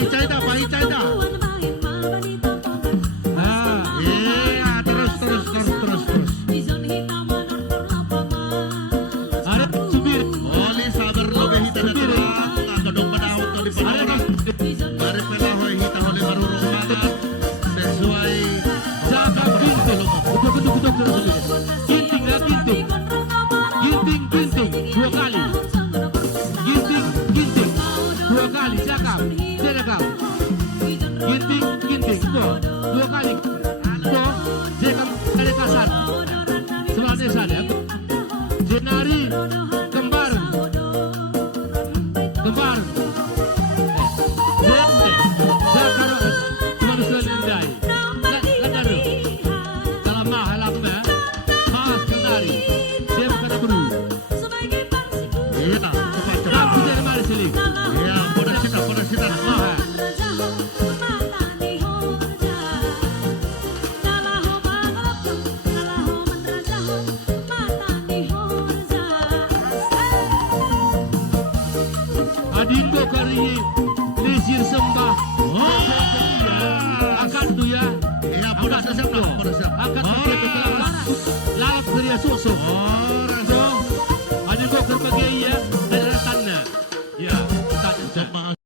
Pahicay dah. Iya, terus. Ada subir. Boleh sabar lebih hita na terang. Kadong panahon to di panahon. Dari pelahoy hita oleh baru romangan. Sesuai Jaka ginting. Betul. Ginting. Ginting. Dua kali. Ginting. Dua kali. Jaka. Ginting. Tuh. Dua kali. Tuh. Jaka kali kasar. Sebenarnya sana. Jenari. Kembar. iya, pada kita. Adindo kari lisir sembah. Akan tu ya. Iya, pada siap. Akan tu ya. Lalat dari susu.